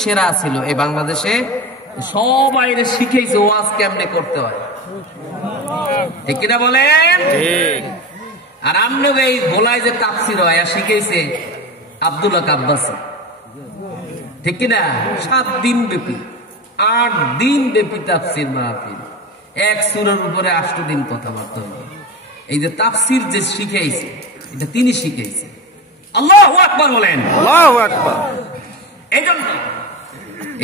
সেরা ছিল এই বাংলাদেশে, সবাই শিখেছে ওয়াজ কেমনে করতে হয়, ঠিক কিনা বলেন? আর আমনে এই ভোলায় যে তাফসির হয় শিখেছে আব্দুল্লাহ আব্বাসী, ঠিক কিনা? 7 দিন ব্যাপী 8 দিন ব্যাপী তাফসির মাহফিল, এক সূরার উপরে 8 দিন কথাবার্তা হলো। এই যে তাফসির যে শিখেছে এটা তিনি শিখেছে। আল্লাহু আকবার বলেন। আল্লাহু আকবার। এই জন্য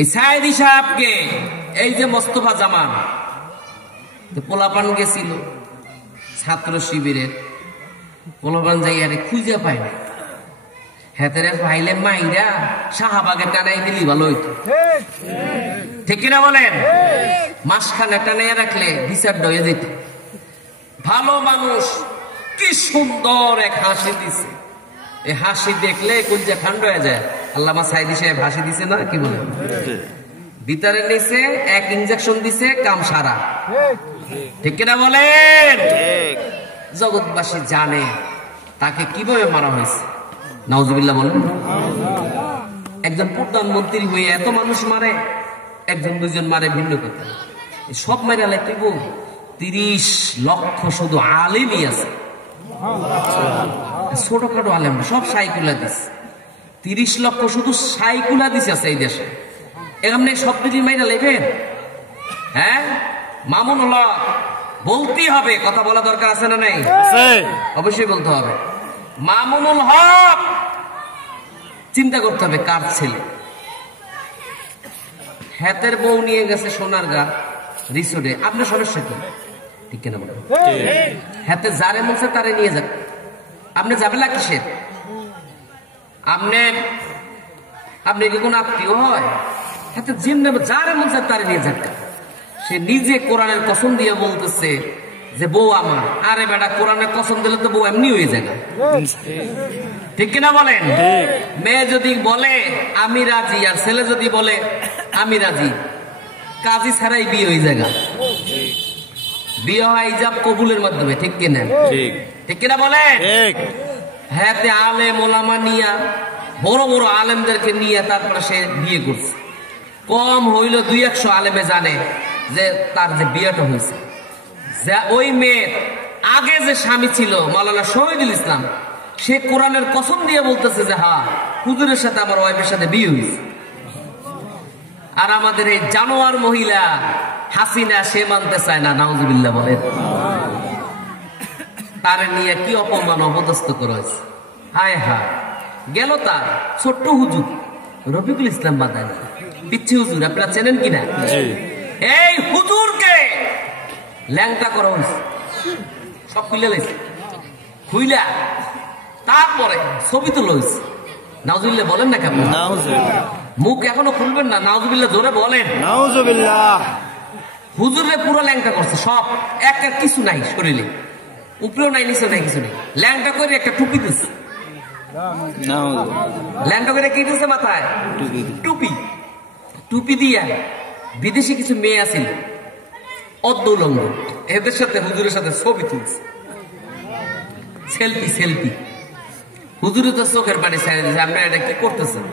এই সাইদি সাহেবকে এই যে মোস্তফা জামান পোলাপান গেছিল ছাত্র শিবিরের, পোলাপান যাই আরে খুঁজে পায় না, হেতেরে পাইলে মাইরা শাহবাগে টানাই দিলি ভালো হইতো, ঠিক কিনা বলেন? মাসখানে টানাইয়া রাখলে বিচার হয়ে যেত। ভালো মানুষ, কি সুন্দর এক হাসি দিছে, এই হাসি দেখলে কলজা ঠান্ডা হয়ে যায়। আল্লামা সাইদি সাহেব হাসি দিছে না, কি বলেন? ভিতরে নিছে এক ইনজেকশন দিছে, কাম সারা, ঠিক কিনা বলেন? জগৎবাসী জানে তাকে কিভাবে মারা হয়েছে। নাউজুবিল্লাহ বলেন। একজন প্রধানমন্ত্রী হয়ে এত মানুষ মারে, একজন দুজন মারে ভিন্ন কথা, সব মারা লাগতে 30 লক্ষ শুধু আলেমই আছে, ছোটখাটো আলেম সব সাইকুলা দিস, 30 লক্ষ শুধু সাইকুলা দিস আছে এই দেশে। এখানে সব দিদি মাইরা লেখেন, হ্যাঁ? মামুন হক বলতেই হবে, কথা বলা দরকার আছে না নাই? অবশ্যই বলতে হবে। মামুনুল হক চিন্তা করতে হবে কার ছেলে। হাতের বউ নিয়ে গেছে সোনারগাঁ রিসোর্টে, আপনার সমস্যা কি? ঠিক কিনা বলেন? হাতে যারে মনছে তারে নিয়ে যাক, আপনি যাবেন না কিসের? আপনি কি কোন আত্মীয় হয়? হাতে যেমনি যারে মনছে তারে নিয়ে যাক। সে নিজে কোরআনের কসম দিয়ে বলতেছে যে বউ আমার। আরে বেটা, কোরআনের কসম দিলে তো বউ এমনি হয়ে যায় না, ঠিক কিনা বলেন? মেয়ে যদি বলে আমি রাজি, আর ছেলে যদি বলে আমি রাজি, কাজী ছাড়াই বিয়ে হয়ে যায়। বিয়ে হয় ইজাব কবুলের মাধ্যমে, ঠিক কিনা? ঠিক কিনা বলেন? হ্যাঁ, আলেম ওলামা নিয়া, বড় বড় আলেমদেরকে নিয়ে তারপরে সে বিয়ে করছে। কম হইল 200 আলেমে জানে যে তার যে বিয়েটা হয়েছে। ওই মেয়ের আগে যে স্বামী ছিল মাওলানা শহীদুল ইসলাম, সে কোরআনের কসম দিয়ে বলতেছে যে হ্যাঁ, হুজুরের সাথে আমার ওয়াইফের সাথে বিয়ে হয়েছে। আর আমাদের এই জানোয়ার মহিলা হাসিনা, সে মানতে চায় না। নাউজুবিল্লাহ বলেন। তার নিয়ে কি অপমান অপদস্থ করা হয়েছে। হায় হায়, গেল তার ছোট্ট হুজুর রফিকুল ইসলাম বাদানি, পিচ্ছি হুজুর, আপনারা চেনেন কিনা? এই হুজুরকে ল্যাংটা করা হয়েছে, সব খুলে লেছে, খুইলা তারপরে ছবি তো লইছে। নাউজুবিল্লাহ বলেন না কেমন? মুখ এখনো খুলবেন না, নাউজুবিল্লাহ জোরে বলেন। নাউজুবিল্লাহ। হুজুরে পুরো ল্যাংটা করছে, সব এক কিছু নাই শরীরে, উপরেও নাই নিচে নাই কিছু নেই, ল্যাংটা করে একটা টুপি দিচ্ছে। ল্যাংটা করে কি দিচ্ছে মাথায়? টুপি। টুপি দিয়া বিদেশি কিছু মেয়ে আছে অর্ধউলঙ্গ, এদের সাথে হুজুরের সাথে ছবি তুলছে, সেলফি। হুজুরে তো চোখের পানি ছেড়ে দিয়েছে, আপনারা এটা কি করতেছেন?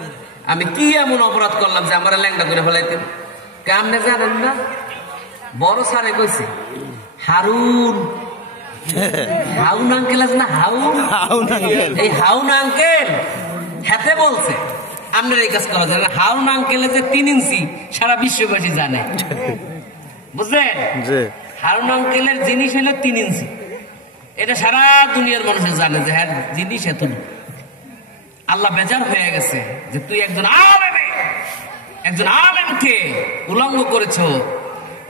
আমি কি এমন অপরাধ করলাম যে আমার ল্যাংটা করে ফেলাইতেন? আপনি জানেন না? বড় স্যারে কইছে হারুন আঙ্কেল আছে না, এই হাউন আঙ্কেল হাতে বলছে আপনার এই কাজ করা যায় না। হাউন আঙ্কেলের যে 3 ইঞ্চি সারা বিশ্ববাসী জানে, বুঝলেন? হারুন আঙ্কেলের জিনিস হলো 3 ইঞ্চি, এটা সারা দুনিয়ার মানুষ জানে যে হ্যাঁ জিনিস এত। আল্লাহ বেজার হয়ে গেছে যে তুই একজন আলেমকে উলঙ্গ করেছ,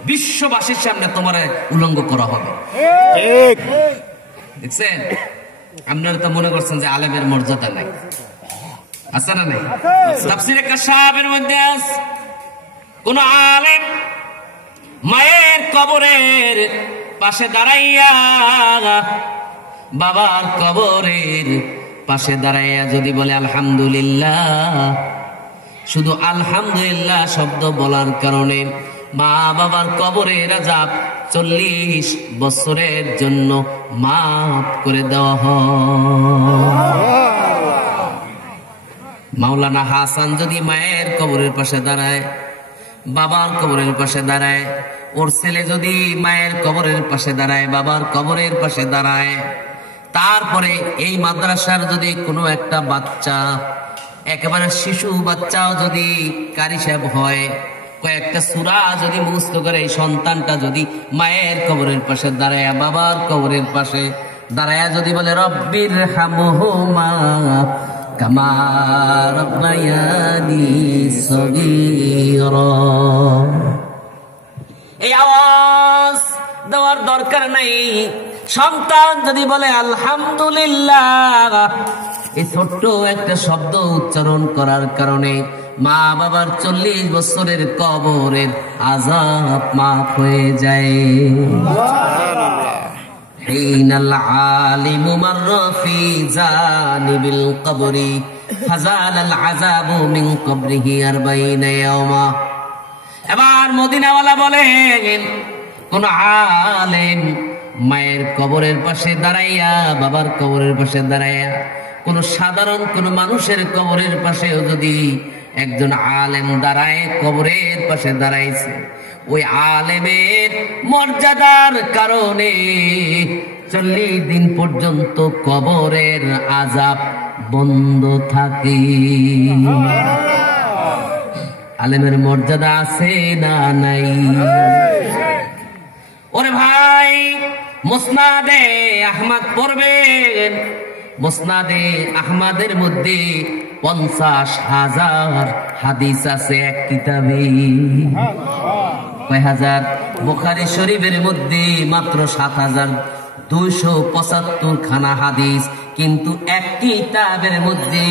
বিশ্ববাসীর সামনে তোমার উলঙ্গ করা হবে। দেখছেন? আপনারা তো মনে করছেন যে আলেমের মর্যাদা নাই, আছে না নাই? তাফসীরে কাশাফের মধ্যে আছে কোন আলেম মায়ের কবরের পাশে দাঁড়াইয়া, বাবার কবরের পাশে দাঁড়াইয়া যদি বলে আলহামদুলিল্লাহ, শুধু আলহামদুলিল্লাহ শব্দ বলার কারণে মা বাবার কবরের আযাব 40 বছরের জন্য মাফ করে দেওয়া হয়। মাওলানা হাসান যদি মায়ের কবরের পাশে দাঁড়ায়, বাবার কবরের পাশে দাঁড়ায়, ওর ছেলে যদি মায়ের কবরের পাশে দাঁড়ায়, বাবার কবরের পাশে দাঁড়ায়, তারপরে এই মাদ্রাসার যদি কোনো একটা বাচ্চা, একেবারে শিশু বাচ্চাও যদি কারি সাহেব হয়, কয়েকটা সূরা যদি মুখস্থ করে, এই সন্তানটা যদি মায়ের কবরের পাশে দাঁড়ায়, বাবার কবরের পাশে দাঁড়ায় যদি বলে রব্বির হামহুমা কামা রাব্বায়ানি সগীরা, এই আওয়াজ দেওয়ার দরকার নাই। সন্তান যদি বলে আলহামদুলিল্লাহ, এই ছোট্ট একটা শব্দ উচ্চারণ করার কারণে মা বাবার 40 বছরের কবরের আযাব মাফ হয়ে যায়। হিনাল আলিমু মাররা ফি জানিবিল কবরি ফাজালাল আযাবু মিন কবরিহি 40 ইয়াওমা। এবার মদিনাওয়ালা বলেন, কোন আলেম মায়ের কবরের পাশে দাঁড়াইয়া, বাবার কবরের পাশে দাঁড়াইয়া, কোন সাধারণ কোন মানুষের কবরের পাশেও যদি একজন আলেম দাঁড়ায়, কবরের পাশে দাঁড়াইছে, ওই আলেমের মর্যাদার কারণে 40 দিন পর্যন্ত কবরের আযাব বন্ধ থাকে। আলেমের মর্যাদা আছে না নাই? ওরে ভাই, মুসনাদে আহমদ পড়বেন। মুসনাদে আহমদের মধ্যে 50,000 হাদিস আছে এক কিতাবে। কয় হাজার? বুখারী শরীফের মধ্যে মাত্র 7,275 খানা হাদিস, কিন্তু এক কিতাবের মধ্যে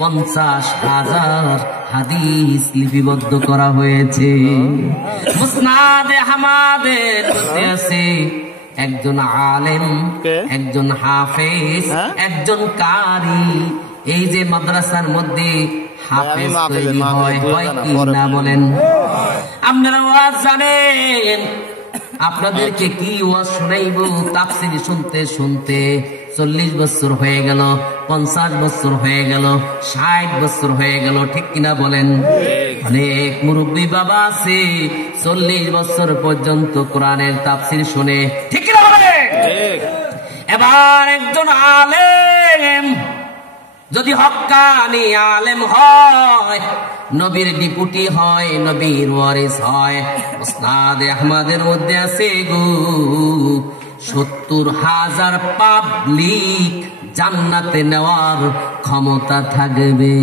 50,000 হাদিস লিপিবদ্ধ করা হয়েছে। মুসনাদে আহমদের মধ্যে আছে একজন আলেম, একজন হাফেজ, একজন কারি। এই যে মাদ্রাসার মধ্যে হাফেজ তৈরি হয় কি না বলেন? আপনারা ওয়াজ জানেন, আপনাদেরকে কি ওয়াজ শুনাইব? তাফসীর শুনতে শুনতে 40 বছর হয়ে গেল, 50 বছর হয়ে গেল, 60 বছর হয়ে গেল, ঠিক কিনা বলেন? অনেক মুরব্বী বাবা আছে 40 বছর পর্যন্ত কোরআনের তাফসীর শুনে, ঠিক কিনা বলেন? এবার একজন আলেম যদি হক্কানি আলেম হয়, নবীর ডিপুটি হয়, নবীর ওয়ারিস হয়, মুসনাদে আহমদের মধ্যে আছে গো 70,000 পাবলিক জান্নাতে নেওয়ার ক্ষমতা থাকবে।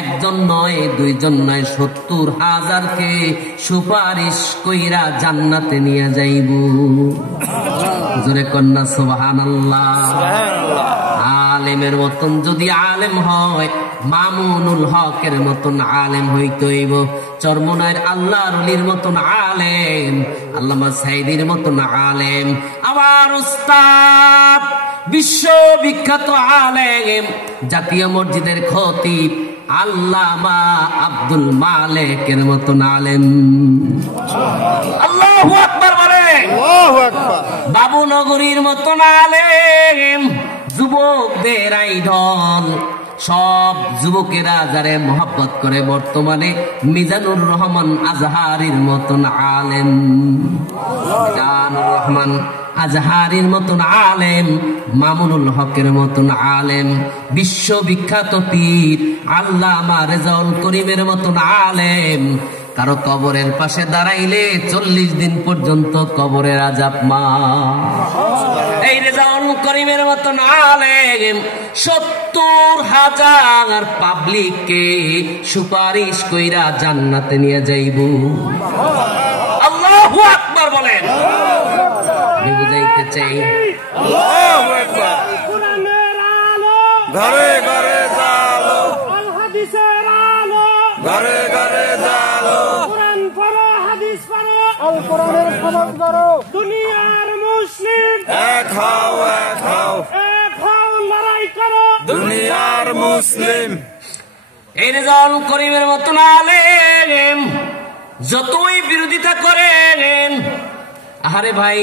একজন নয়, দুইজন নয়, 70,000কে সুপারিশ কইরা জান্নাতে নিয়ে যাইব। জোরে কন্যা সুবহানাল্লাহ। আলেমের মতন যদি আলেম হয়, মামুনুল হকের মতন আলেম হইতে হইব, চরমনায়ের আল্লাহর ওলির মতন আলেম, আল্লামা সাইদির মতন আলেম, আমার উস্তাদ বিশ্ববিখ্যাত আলেম, জাতীয় মসজিদের খতিব আল্লামা আব্দুল মালেকের মতন আলেম। আল্লাহু আকবার বলেন। আল্লাহু আকবার। বাবুনগরীর মতন আলেম, যুবকদের আইডল, সব যুবকেরা যারে মহব্বত করে, বর্তমানে মিজানুর রহমান আজহারির মতন আলেম, মিজানুর রহমান আজহারির মতন আলেম, মামুনুল হকের মতন আলেম, বিশ্ববিখ্যাত পীর আল্লামা রেজাউল করিমের মতন আলেম, কারো কবরের পাশে দাঁড়াইলে 40 দিন পর্যন্ত কবরের আযাব মাফ। এই রেজাউল করিমের মতন আলেম 70,000 পাবলিককে সুপারিশ কইরা জান্নাতে নিয়ে যাইব। আল্লাহু আকবার বলেন। আমি বুঝাইতে চাই, আল্লাহু আকবার। কোরআনের আলো ঘরে ঘরে জালো, আল হাদিসের আলো ঘরে ঘরে জালো, কোরআন পড়ো, হাদিস পড়ো, আল কোরআনের সমাজ গড়ো। দুনিয়ার মুসলিম এক হও, এক হও, এক হও, লড়াই করো দুনিয়ার মুসলিম। এই রেজাউল করিমের মতন আলেম যতই বিরোধিতা করেন, আরে ভাই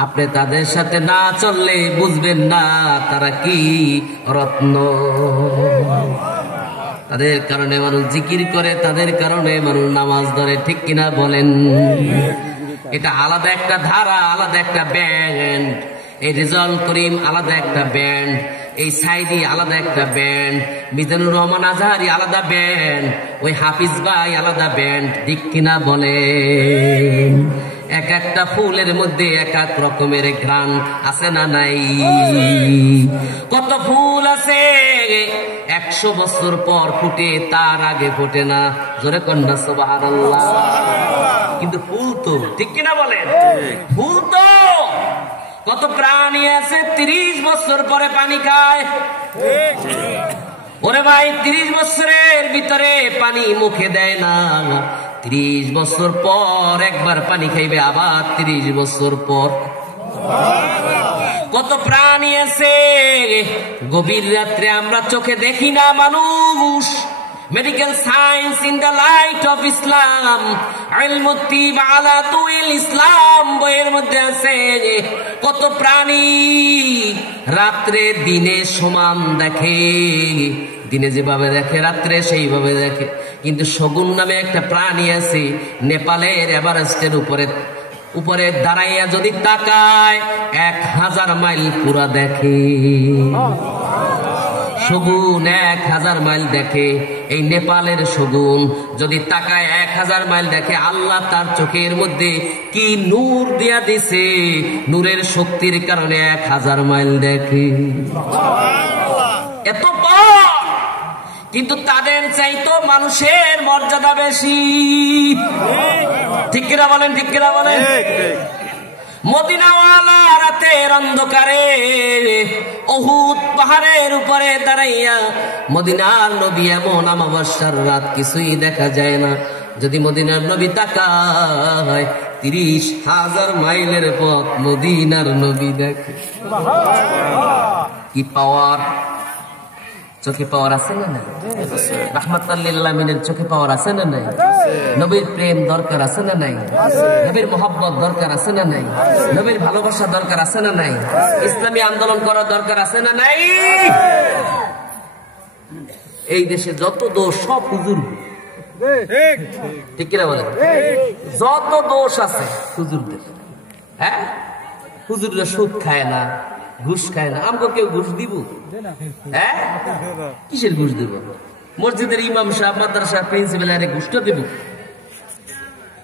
আপনি তাদের সাথে না চললে বুঝবেন না তারা কি রত্ন। তাদের কারণে মানুষ জিকির করে, তাদের কারণে মানুষ নামাজ ধরে, ঠিক কিনা বলেন? এটা আলাদা একটা ধারা, আলাদা একটা ব্যান্ড। এই রেজাউল করিম আলাদা একটা ব্যান্ড, এই সাইদি আলাদা একটা ব্যান্ড, মিজানুর রহমান আজহারি আলাদা ব্যান্ড, ওই হাফিজ ভাই আলাদা ব্যান্ড, ঠিক কিনা বলেন? এক একটা ফুলের মধ্যে এক এক রকমের ঘ্রাণ আছে না নাই? কত ফুল আছে 100 বছর পর ফুটে, তার আগে ফোটে না। জোরে কন্যা সুবহানাল্লাহ। কিন্তু ফুল তো, ঠিক কিনা বলেন? ফুল তো কত প্রাণী আছে 30 বছর পরে পানি খায়। ওরে ভাই, 30 বছরের ভিতরে পানি মুখে দেয় না, 30 বছর পর একবার পানি খাইবে, আবার 30 বছর পর। কত প্রাণী আছে গভীর রাত্রে আমরা চোখে দেখি না মানুষ। Medical science in the light of Islam, ইলমুত তিব আলা তুইল ইসলাম বইয়ের মধ্যে আছে কত প্রাণী রাত্রে দিনে সমান দেখে। দিনে যেভাবে দেখে রাত্রে সেইভাবে দেখে। কিন্তু শগুন নামে একটা প্রাণী আছে, নেপালের এভারেস্টের উপরে দাঁড়াইয়া যদি তাকায় 1000 মাইল পুরা দেখে। শগুন 1000 মাইল দেখে। এই নেপালের শগুন যদি তাকায় 1000 মাইল দেখে। আল্লাহ তার চোখের মধ্যে কি নূর দিয়া দিছে, নূরের শক্তির কারণে 1000 মাইল দেখে। এত পাওয়ার, কিন্তু তাদের চাইতো মানুষের মর্যাদা বেশি। ঠিক কিনা বলেন? ঠিক কিনা বলেন? মদিনাওয়ালা রাতের অন্ধকারে উহুদ পাহাড়ের উপরে দাঁড়াইয়া মদিনার নবী এমন আমাবস্যার রাত কিছুই দেখা যায় না। যদি মদিনার নবী তাকায় 30,000 মাইলের পথ মদিনার নবী দেখে। কি পাওয়ার! চোখে পাওয়ার আছে না নাই? রাহমাতাল লিল আলামিনের চোখে পাওয়ার আছে না নাই? নবীর প্রেম দরকার আছে না নাই? নবীর মোহাব্বত দরকার আছে না নাই? নবীর ভালোবাসা দরকার আছে না নাই? ইসলামী আন্দোলন করা দরকার আছে না নাই? এই দেশে যত দোষ সব হুজুর, ঠিক কিনা বলেন? যত দোষ আছে হুজুরদের। হ্যাঁ, হুজুররা সুদ খায় না, ঘুষ খায় না। আমাকে কেউ ঘুষ দিব? হ্যাঁ, কিসের ঘুষ দিব? মসজিদের ইমাম সাহেব, মাদ্রাসা প্রিন্সিপাল, আরে ঘুষটা দেব?